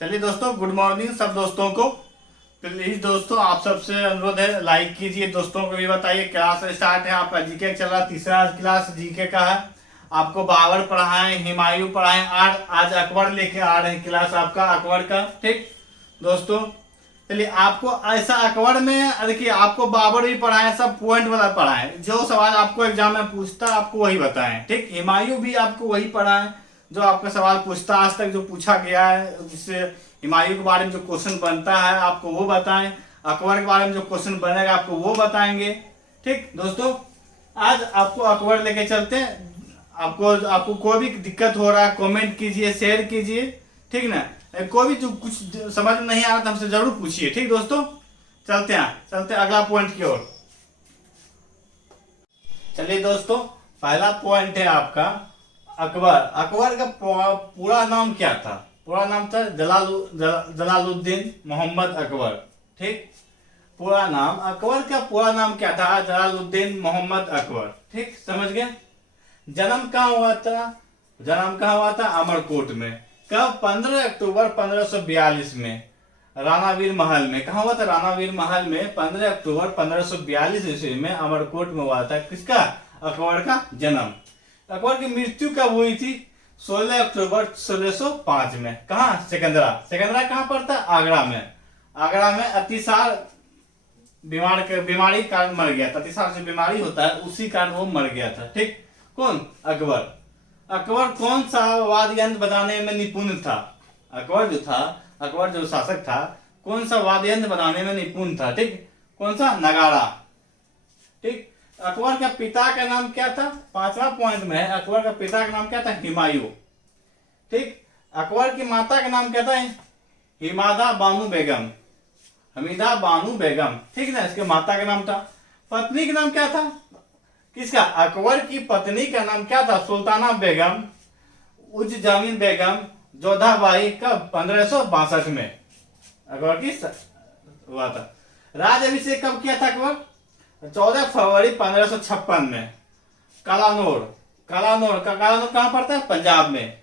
चलिए दोस्तों, good morning सब दोस्तों को। प्लीज दोस्तों, आप सबसे अनुरोध है लाइक कीजिए, दोस्तों को भी बताइए। क्लास स्टार्ट है, आपका जीके चल रहा, तीसरा क्लास जीके का है। आपको बाबर पढ़ाएं, हुमायूं पढ़ाएं, आज अकबर लेके आ रहे हैं क्लास आपका अकबर का। ठीक दोस्तों, चलिए आपको ऐसा अकबर में देखिए, आपको बाबर भी पढ़ाएं, सब पॉइंट वाला पढ़ाएं, जो सवाल आपको एग्जाम में पूछता आपको वही बताएं। ठीक, हुमायूं भी आपको वही पढ़ाएं जो आपका सवाल पूछता, आज तक जो पूछा गया है, जिससे हुमायूं के बारे में जो क्वेश्चन बनता है आपको वो बताएं, अकबर के बारे में जो क्वेश्चन बनेगा आपको वो बताएंगे। ठीक दोस्तों, आज आपको अकबर लेके चलते हैं। आपको कोई भी दिक्कत हो रहा है कमेंट कीजिए, शेयर कीजिए, ठीक ना। कोई भी जो कुछ समझ में नहीं आ रहा तो हमसे जरूर पूछिए। ठीक दोस्तों, चलते हैं अगला पॉइंट की ओर। चलिए दोस्तों, पहला पॉइंट है आपका अकबर। अकबर का पूरा नाम क्या था? पूरा नाम था जलालुद्दीन मोहम्मद अकबर। ठीक, पूरा नाम अकबर का पूरा नाम क्या था? जलालुद्दीन मोहम्मद अकबर। ठीक, समझ गए। जन्म कहाँ हुआ था? जन्म कहाँ हुआ था? अमरकोट में। कब? 15 अक्टूबर 1542 में, रानावीर महल में। कहाँ हुआ था? रानावीर महल में 15 अक्टूबर 1542 ईस्वी में अमरकोट में हुआ था। किसका? अकबर का जन्म। अकबर की मृत्यु कब हुई थी? 16 अक्टूबर 1605 में। कहाँ? सिकंदरा। सिकंदरा कहाँ पर था? आगरा में। आगरा में अतिसार बीमारी कारण मर गया था। अतिसार से बीमारी होता है, उसी कारण वो मर गया था। ठीक, कौन? अकबर। अकबर कौन सा वाद्य यंत्र बजाने में निपुण था? अकबर जो था, अकबर जो शासक था, कौन सा वाद्य यंत्र बनाने में निपुण था? ठीक, कौन सा? नगाड़ा। ठीक, अकबर का पिता का नाम क्या था? पांचवा पॉइंट में है, अकबर का पिता का नाम क्या था? हुमायूं। ठीक, अकबर की माता का नाम क्या था? हिमादा बानू बेगम। हमीदा बानू बेगम। ठीक ना, इसके माता का नाम था। पत्नी का नाम क्या था? किसका? अकबर की पत्नी का नाम क्या था? सुल्ताना बेगम उज जमीन बेगम जोधाबाई। कब? 1562 में अकबर की हुआ था। राज कब किया था अकबर? 14 फरवरी 1556 में। कालानौर। कालानौर कहाँ पड़ता है? पंजाब में।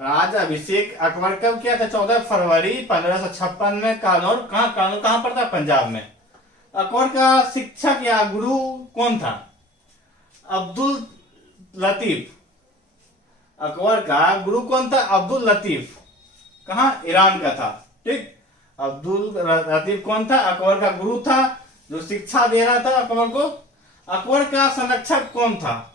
राज अभिषेक अकबर कब किया था? 14 फरवरी 1556 में। कालानौर कहाँ पड़ता है? पंजाब में। अकबर का शिक्षक या गुरु कौन था? अब्दुल लतीफ। अकबर का गुरु कौन था? अब्दुल लतीफ। कहाँ? ईरान का था। ठीक, अब्दुल लतीफ कौन था? अकबर का गुरु था, जो शिक्षा दे रहा था अकबर को। अकबर का संरक्षक कौन था?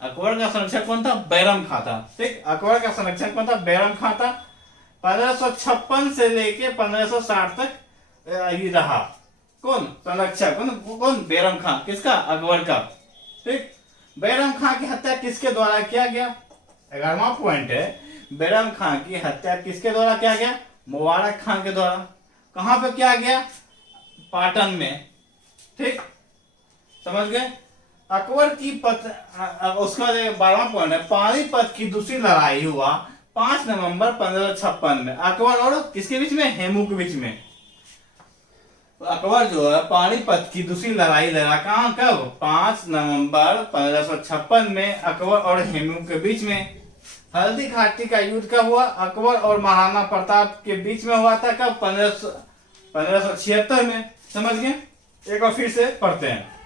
अकबर का संरक्षक कौन था? बैरम खां था। ठीक, अकबर का संरक्षक कौन था? बैरम खां था। 1556 से लेके 1560 तक ये रहा। कौन संरक्षक? कौन? बैरम खां। किसका? अकबर का। ठीक, बैरम खां की हत्या किसके द्वारा किया गया? 11वां पॉइंट है, बैरम खां की हत्या किसके द्वारा किया गया? मुबारक खां के द्वारा। कहां पे किया गया? पाटन में। ठीक, समझ गए। अकबर की उसका 12वां पॉइंट है, पानीपत की दूसरी लड़ाई हुआ 5 नवंबर 1556 में। अकबर और किसके बीच में? हेमू के बीच में। अकबर जो है पानीपत की दूसरी लड़ाई लड़ा। कहाँ? कब? 5 नवंबर 1556 में, अकबर और हेमू के बीच में। हल्दी घाटी का युद्ध कब हुआ? अकबर और महाराणा प्रताप के बीच में हुआ था। कब? 1576 में। समझ गए। एक बार फिर से पढ़ते हैं।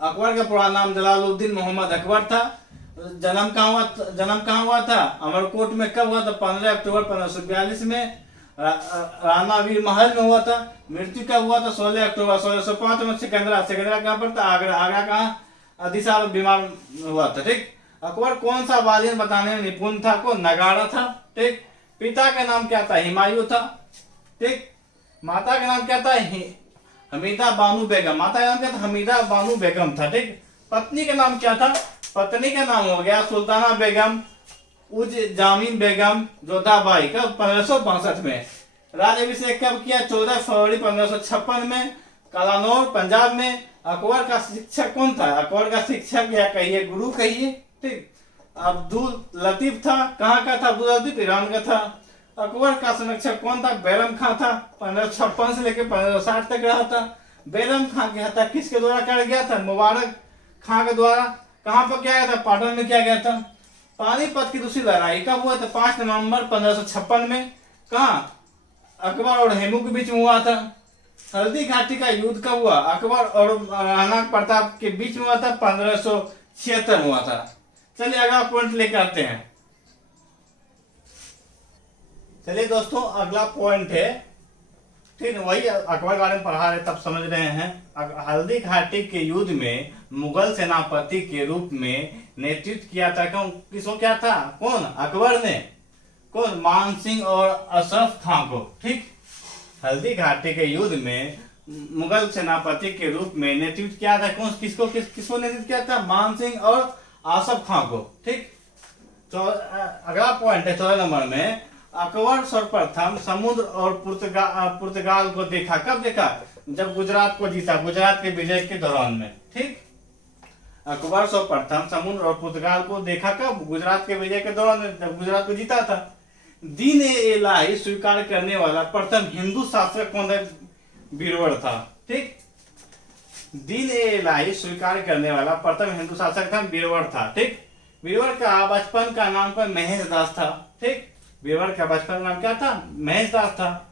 अकबर का पूरा नाम जलालुद्दीन मोहम्मद अकबर था। जन्म कहाँ हुआ था? अमरकोट में। कब हुआ था? 15 अक्टूबर 1542 में। रानावीर महल में हुआ था। मृत्यु कब हुआ था? 16 अक्टूबर 1605 में। सिकंदरा कहाँ पर था? आगरा। आगरा कहाँ? अतिसार बीमार हुआ था। ठीक, अकबर कौन सा वाद्य यंत्र बताने में निपुण था? को नगाड़ा था। ठीक, पिता का नाम क्या था? हुमायूं था। ठीक, माता का नाम क्या था? हमीदा बानू बेगम। माता का नाम क्या था? हमीदा बानू बेगम था। ठीक, पत्नी का नाम क्या था? पत्नी का नाम हो गया सुल्ताना बेगम उज जामीन बेगम जोधाबाई। कब? 1562 में। राजाभिषेक कब किया? 14 फरवरी 1556 में, कालानौर पंजाब में। अकबर का शिक्षक कौन था? अकबर का शिक्षक या कहिए गुरु कहिए। ठीक, अब्दुल लतीफ था। कहाँ का था अब्दुल लतीफ? ईरान का था। अकबर का संरक्षक कौन था? बैरम खां था। 1556 से लेकर 1560 तक रहा था। बैरम खां की हत्या किसके द्वारा कर गया था? मुबारक खां के द्वारा। कहाँ पर किया गया था? पाटन में किया गया था। पानीपत की दूसरी लड़ाई कब हुआ था? 5 नवंबर 1556 में। कहाँ? अकबर और हेमू के बीच में हुआ था। हल्दी घाटी का युद्ध कब हुआ? अकबर और महाराणा प्रताप के बीच में हुआ था, 1576 में हुआ था। चलिए अगला पॉइंट लेकर आते हैं। चलिए दोस्तों अगला पॉइंट है, ठीक है, वही अकबर के बारे में पढ़ा रहे तब समझ रहे हैं। हल्दी घाटी के युद्ध में मुगल सेनापति के रूप में नेतृत्व किया था कौन? किसको किया था? कौन? अकबर ने। कौन? मान सिंह और अशरफ खां को। ठीक, हल्दी घाटी के युद्ध में मुगल सेनापति के रूप में नेतृत्व किया था कौन? किसको नेतृत्व किया था? मान सिंह और आसफ खां को। ठीक, तो अगला पॉइंट है 14 नंबर में, अकबर सर्वप्रथम समुद्र और पुर्तगाल को देखा। कब देखा? जब गुजरात को जीता, गुजरात के विजय के दौरान में। ठीक, अकबर सर्वप्रथम समुद्र और पुर्तगाल को देखा कब? गुजरात के विजय के दौरान, जब गुजरात को जीता था। दीन ए इलाही स्वीकार करने वाला प्रथम हिंदू शासक कौन है? बीरबल था। ठीक, दीन ए इलाही स्वीकार करने वाला प्रथम हिंदू शासक था, बीरबल था। ठीक, बीरबल का बचपन का नाम पर महेश दास था। ठीक, बीरबल का बचपन का नाम क्या था? महेश दास था।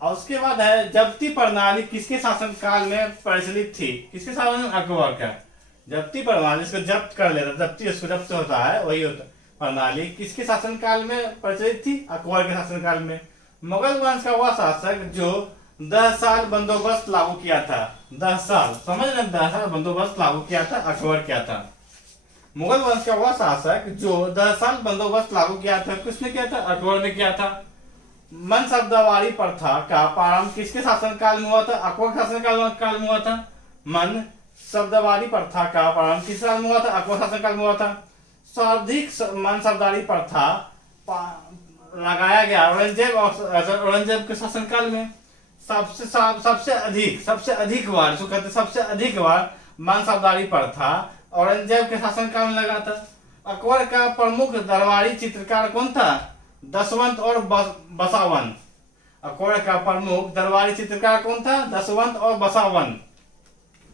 और उसके बाद है जब्ती प्रणाली किसके शासनकाल में प्रचलित थी? किसके शासन? अकबर का। जब्ती प्रणाली, इसको जब्त कर लेता, जब्ती इसको जब्त होता है, वही होता प्रणाली किसके शासनकाल में प्रचलित थी? अकबर के शासनकाल में। मुगल वंश का वह शासक जो 10 साल बंदोबस्त लागू किया था। 10 साल, समझ रहे? 10 साल बंदोबस्त लागू किया था, अकबर क्या था? मुगल वंश का वह शासक जो 10 साल बंदोबस्त लागू किया था, किसने किया था? अकबर ने किया था। मनसबदारी प्रथा का प्रारंभ किसके शासनकाल में हुआ था? अकबर के शासनकाल में हुआ था। मन शब्दवारी प्रथा का प्रारंभ किस साल में हुआ था? अकबर शासनकाल में हुआ था। सर्वाधिक मनसबदारी प्रथा लगाया गया औरंगजेब के शासनकाल में। सबसे अधिक बार, इसको कहते सबसे अधिक बार मनसबदारी प्रथा औरंगजेब के शासनकाल में लगा था। अकबर का प्रमुख दरबारी चित्रकार कौन था? दसवंत और बसावन। अकबर का प्रमुख दरबारी चित्रकार कौन था? दसवंत और बसावन।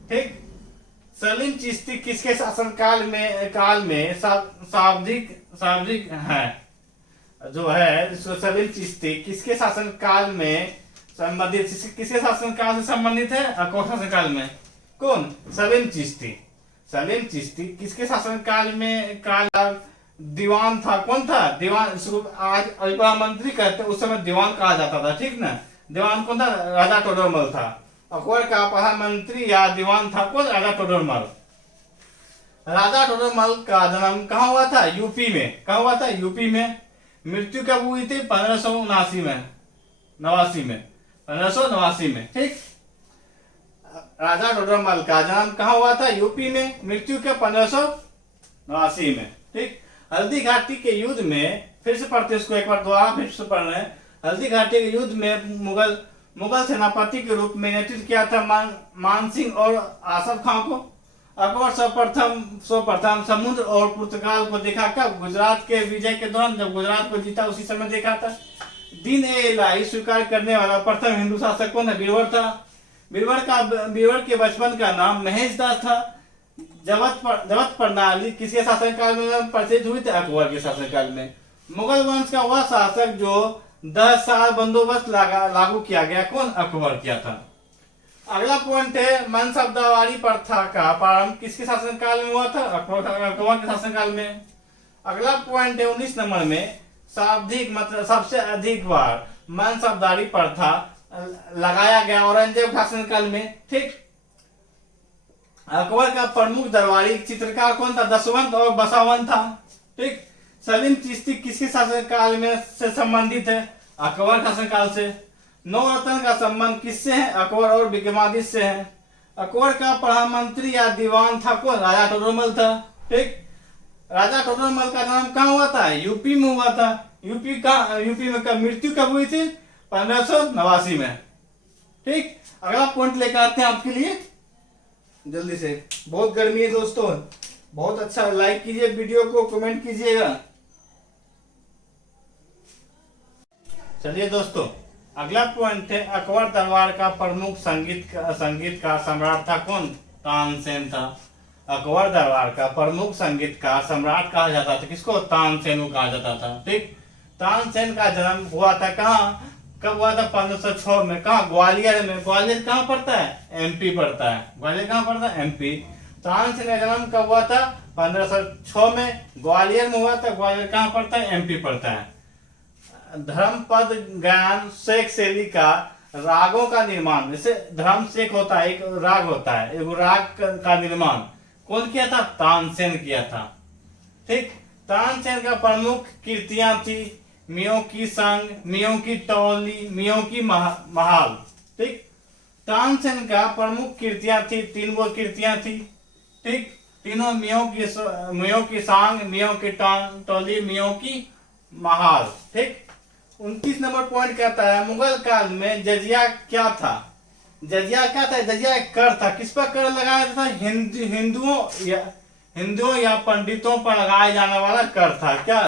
ठीक, सलीम चिश्ती किसके शासनकाल में शाब्दिक है जो है? सलीम चिश्ती किसके शासनकाल में संबंधित, किसके शासनकाल से संबंधित है? अकबर शासनकाल में। कौन? सलीम चिश्ती। सलीम चिश्ती किसके शासनकाल में दीवान था? कौन था? दीवान, आज अल्पा मंत्री कहते, उस समय दीवान कहा जाता था। ठीक ना, दीवान कौन था? राजा टोडरमल था। अकबर का प्रधानमंत्री या दीवान था कौन? राजा टोडरमल। राजा टोडरमल का जन्म कहाँ हुआ था? यूपी में। कहाँ हुआ था? यूपी में। मृत्यु कब हुई थी? 1589 में, 1589 में। ठीक, राजा टोडरमल का जन्म कहाँ हुआ था? यूपी में। मृत्यु के 1589 में। ठीक, हल्दी घाटी के युद्ध में, फिर से पढ़ते इसको एक बार दोबारा फिर से पढ़ रहे हैं। हल्दी घाटी के युद्ध में मुगल सेनापति के रूप में नेतृत्व किया था मान सिंह और आसफ खां को। अकबर सर्वप्रथम समुद्र और पुर्तगाल को देखा कब? गुजरात के विजय के दौरान, जब गुजरात को जीता उसी समय देखा था। दीन ए इलाही स्वीकार करने वाला प्रथम हिंदू शासक कौन है? बीरबल था। बीरबल के बचपन का नाम महेश दास था। जब्त प्रणाली किसके शासनकाल में प्रचलित हुई थी? अकबर के शासनकाल में। मुगल वंश का वह शासक जो 10 साल बंदोबस्त लागू किया गया, कौन? अकबर किया था। अगला पॉइंट है मनसबदारी प्रथा का प्रारंभ किसके शासनकाल में हुआ था? अकबर के शासनकाल में। अगला पॉइंट है 19 नंबर में, शाब्दिक मतलब सबसे अधिक बार मनसबदारी प्रथा लगाया गया औरंगजेब शासनकाल में। ठीक, अकबर का प्रमुख दरबारी चित्रकार कौन था? दसवंत और बसावन था। ठीक, सलीम चिश्ती किसके शासनकाल में से संबंधित है? अकबर शासनकाल से। नवरत्न का संबंध किससे है? अकबर और विक्रमादित्य से है। अकबर का प्रधानमंत्री या दीवान था कौन? राजा टोडरमल था। ठीक, राजा टोडरमल का जन्म कहाँ हुआ था? यूपी में हुआ था। यूपी में का मृत्यु कब हुई थी? 1589 में। ठीक, अगला पॉइंट लेकर आते हैं आपके लिए जल्दी से। बहुत गर्मी है दोस्तों, बहुत अच्छा, लाइक कीजिए वीडियो को, कमेंट कीजिएगा। चलिए दोस्तों अगला पॉइंट है, अकबर दरबार का प्रमुख संगीतकार सम्राट था कौन? तानसेन था। अकबर दरबार का प्रमुख संगीतकार सम्राट कहा जाता था किसको? तानसेन को कहा जाता था। ठीक, तानसेन का जन्म हुआ था कहाँ, कब हुआ था? 1506 में। कहाँ? ग्वालियर में। ग्वालियर कहाँ पड़ता है? एमपी पड़ता है। ग्वालियर कहाँ पड़ता है? एमपी। तानसेन का जन्म कब हुआ था? 1506 में, ग्वालियर में हुआ था। ग्वालियर कहाँ पड़ता है? एमपी पड़ता है। धर्मपद गायन शेख शैली का रागों का निर्माण, जैसे धर्म शेख होता है, एक राग होता है, एक राग का निर्माण कौन किया था? तानसेन किया था। ठीक। तानसेन का प्रमुख कृतियां थी मियों की संग, मियों की टोली, मियों की महाल। ठीक। तानसेन का प्रमुख कृतियां थी, तीन वो कृतियां थी। ठीक। तीनों मियों की सांग, मियों की टोली, मियों की महाल। ठीक। 29 नंबर पॉइंट कहता है मुगल काल में जजिया क्या था? जजिया क्या था? जजिया एक कर था। किस पर कर लगाया था? हिंदुओं या पंडितों पर लगाया जाने वाला कर था। क्या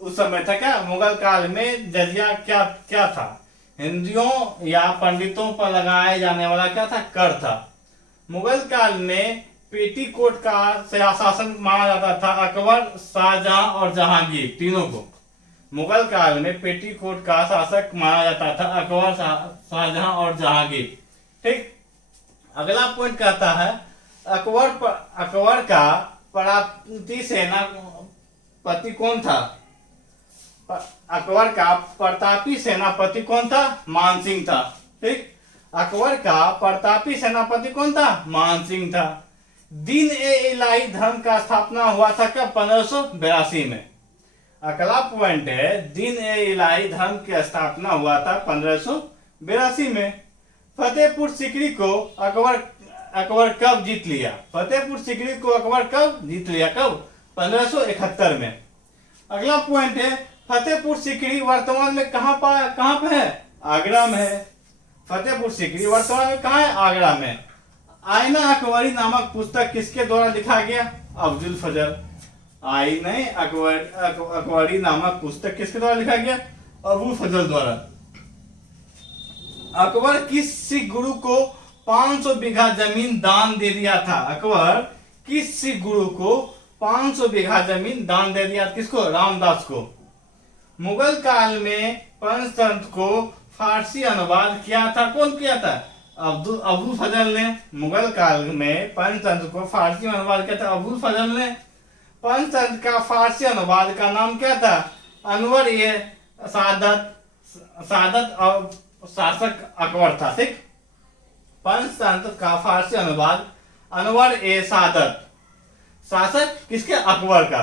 उस समय था? क्या मुगल काल में जजिया क्या क्या था? हिंदुओं या पंडितों पर लगाया जाने वाला क्या था? कर था। मुगल काल में पेटीकोट का शासन माना जाता था अकबर, शाहजहां और जहांगीर, तीनों को। मुगल काल में पेटीकोट का शासक माना जाता था अकबर, शाहजहां और जहांगीर। ठीक। अगला पॉइंट कहता है अकबर का पराती सेनापति कौन था? अकबर का प्रतापी सेनापति कौन था? मानसिंह था। ठीक। अकबर का प्रतापी सेनापति कौन था? मानसिंह था। दीन ए इलाही धर्म का स्थापना हुआ था कब? 1582 में। अगला पॉइंट है दीन ए इलाही धर्म की स्थापना हुआ था 1582 में। फतेहपुर सीकरी को अकबर कब जीत लिया? फतेहपुर सीकरी को अकबर कब जीत लिया? कब? 1571 में। अगला पॉइंट है फतेहपुर सीकरी वर्तमान में कहाँ पे है? आगरा में है। फतेहपुर सीकरी वर्तमान में कहाँ है? आगरा में। आईना अकबरी नामक पुस्तक किसके द्वारा लिखा गया? अब्दुल फजल। आईना अकबरी नामक पुस्तक किसके द्वारा लिखा गया? अबू फजल द्वारा। अकबर किस सिख गुरु को 500 बीघा जमीन दान दे दिया था? अकबर किस सिख गुरु को 500 बीघा जमीन दान दे दिया? किसको? रामदास को। मुगल काल में पंचतंत्र को फारसी अनुवाद किया था, कौन किया था? अबू फजल ने। मुगल काल में पंचतंत्र को फारसी अनुवाद किया था अबू फजल ने। पंचतंत्र का फारसी अनुवाद का नाम क्या था? अनवर ए सादत और शासक अकबर था। ठीक। पंचतंत्र का फारसी अनुवाद अनवर ए सादत, शासक किसके? अकबर का।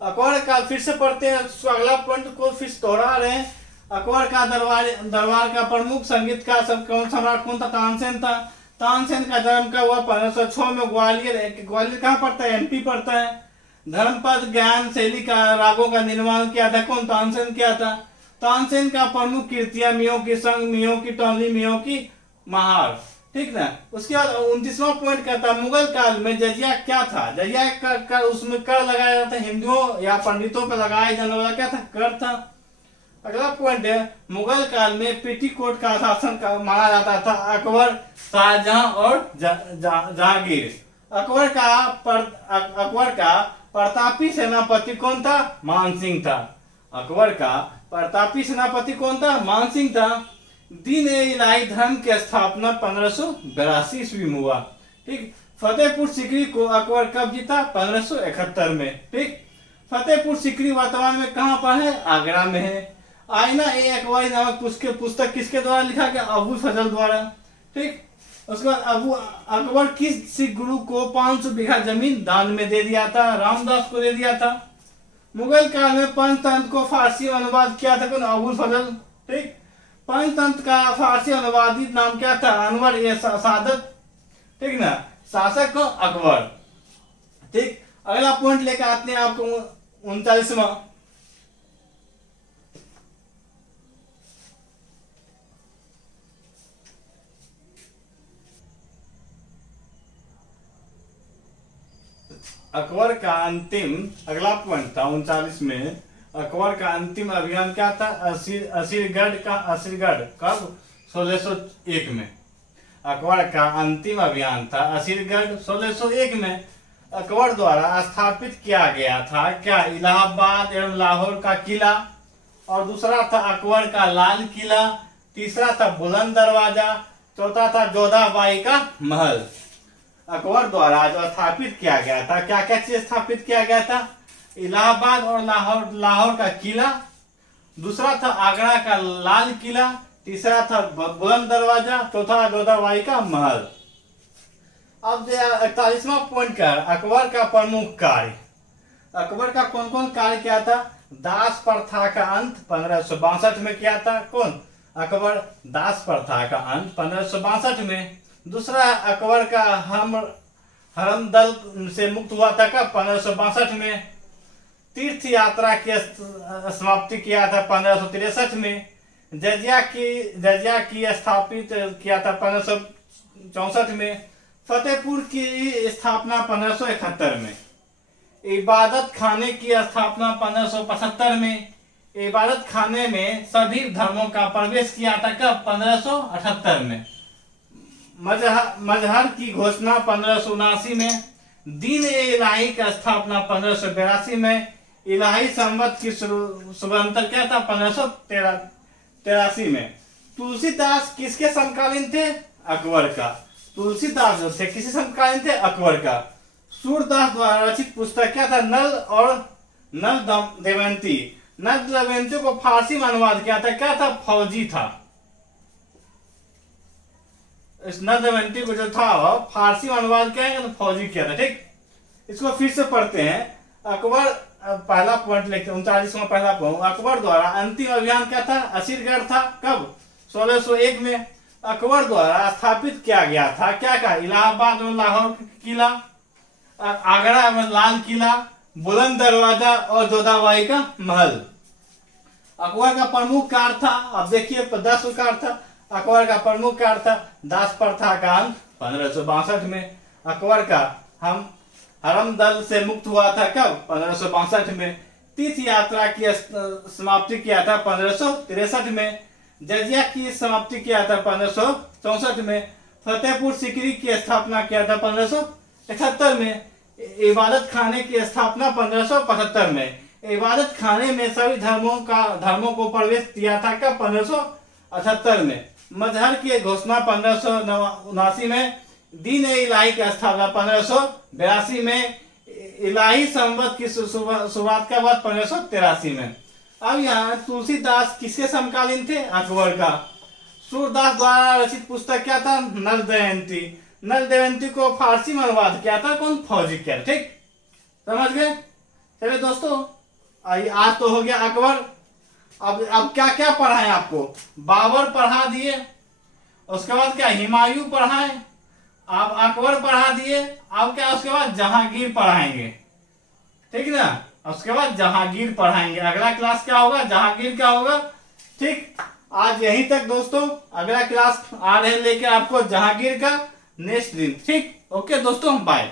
अकबर का फिर से पढ़ते हैं, अगला पॉइंट को फिर से दोहरा रहे हैं। अकबर का दरबार का प्रमुख संगीतकार सम्राट कौन था? तानसेन था। तानसेन का जन्म कब हुआ? 1506 में। ग्वालियर कहाँ पड़ता है? एमपी पड़ता है। धर्मपद ज्ञान शैली का रागों का निर्माण किया था कौन? तानसेन किया था। तानसेन का प्रमुख कृतियां मियों की संग, मियों की टोली, मियों की महार। ठीक ना। उसके बाद 29वां पॉइंट कहता है मुगल काल में जजिया क्या था? जजिया कर उसमें कर लगाया जाता है, हिंदुओं या पंडितों पर लगाया जाने वाला क्या था? कर था। अगला पॉइंट है मुगल काल में पेटीकोट का शासन माना जाता था अकबर, शाहजहां और जहांगीर। अकबर का प्रतापी सेनापति कौन था? मानसिंह था। अकबर का प्रतापी सेनापति कौन था? मानसिंह था। दीन ए इलाही धर्म की स्थापना 1582 ईस्वी में हुआ। ठीक। फतेहपुर सीकरी को अकबर कब जीता? 1571 में। ठीक। फतेहपुर सीकरी वर्तमान में कहाँ पर है? आगरा में है। आईना ए अकबरी नामक पुस्तक किसके द्वारा लिखा गया? अबू फजल द्वारा। ठीक। उसके बाद अकबर किस सिख गुरु को 500 बीघा जमीन दान में दे दिया था? रामदास को दे दिया था। मुगल काल में पंचतंत्र को फारसी अनुवाद किया था कौन? अबू फजल। ठीक। पंचतंत्र का फारसी अनुवादित नाम क्या था? अनवर ए सादत। ठीक ना। शासक को अकबर। ठीक। अगला पॉइंट लेकर आते हैं आपको 39वां। अकबर का अंतिम, अगला पॉइंट था 39 में, अकबर का अंतिम अभियान क्या था? असीरगढ़ कब? 1601 में। अकबर का अंतिम अभियान था असीरगढ़ 1601 में। अकबर द्वारा स्थापित किया गया था क्या? इलाहाबाद एवं लाहौर का किला, और दूसरा था अकबर का लाल किला, तीसरा था बुलंद दरवाजा, चौथा था जोधाबाई का महल। अकबर द्वारा जो स्थापित किया गया था, क्या क्या चीज स्थापित किया गया था? इलाहाबाद और लाहौर का किला, दूसरा था आगरा का लाल किला, तीसरा था बुलंद दरवाजा, चौथा जोधाबाई का महल। अब 41वां पॉइंट का अकबर का प्रमुख कार्य। अकबर का कौन कौन कार्य किया था? दास प्रथा का अंत 1562 में किया था। कौन? अकबर दास प्रथा का अंत 1562 में। दूसरा, अकबर का हरम दल से मुक्त हुआ था कब? 1562 में। तीर्थ यात्रा की समाप्ति किया था 1563 में। जजिया की स्थापित किया था 1564 में। फतेहपुर की स्थापना 1571 में। इबादत खाने की स्थापना 1575 में। इबादत खाने में सभी धर्मों का प्रवेश किया था कब? 1578 में। मजहर की घोषणा 1579 में। दीन ए इलाही का स्थापना 1582 में। इलाही संवत की शुभारंभ क्या था? 1583 में। तुलसीदास किसके समकालीन थे? अकबर का। तुलसीदास जो थे किसके समकालीन थे? अकबर का। सूरदास द्वारा रचित पुस्तक क्या था? नल दमयंती। नल दमयंती को फारसी में अनुवाद किया था, क्या था? फौजी था। इस नल दमयंती को जो था फारसी में अनुवाद किया तो फौजी किया था। ठीक, इसको फिर से पढ़ते हैं। अकबर पहला पॉइंट लेते 39वां पहला पॉइंट। अकबर द्वारा अंतिम अभियान क्या था? असीरगढ़ था। कब? 1601 में। अकबर द्वारा स्थापित किया गया था क्या क्या? इलाहाबाद में लाहौर किला, आगरा में लाल किला, बुलंद दरवाजा और जोधाबाई का महल। अकबर का प्रमुख कार्य था, अब देखिए 10 कार्य था। अकबर का प्रमुख कार्य था दास प्रथा का अंत 1562 में। अकबर का हरम दल से मुक्त हुआ था कब? 1562 में। तीर्थ यात्रा की समाप्ति किया था 1563 में। जजिया की समाप्ति किया था 1564 में। फतेहपुर सीकरी की स्थापना किया था 1571 में। इबादत खाने की स्थापना 1575 में। इबादत खाने में सभी धर्मों को प्रवेश दिया था कब? 1578 में। मजहर की घोषणा 1579 में। दीन ए इलाही की स्थापना 1582 में। इलाही संवत की शुरुआत का बाद 1583 में। अब यहाँ तुलसीदास किसके समकालीन थे? अकबर का। सूरदास द्वारा रचित पुस्तक क्या था? नल दमयंती। नल दमयंती को फारसी में अनुवाद किया था कौन? फौजी किया। ठीक, समझ गए? चलिए दोस्तों, आज तो हो गया अकबर। अब क्या क्या पढ़ाएं आपको? बाबर पढ़ा दिए, उसके बाद क्या हुमायूं पढ़ाए, आप अकबर पढ़ा दिए, अब क्या उसके बाद जहांगीर पढ़ाएंगे। ठीक ना? उसके बाद जहांगीर पढ़ाएंगे। अगला क्लास क्या होगा? जहांगीर का होगा। ठीक, आज यहीं तक दोस्तों। अगला क्लास आ रहे लेके आपको जहांगीर का नेक्स्ट दिन। ठीक, ओके दोस्तों, बाय।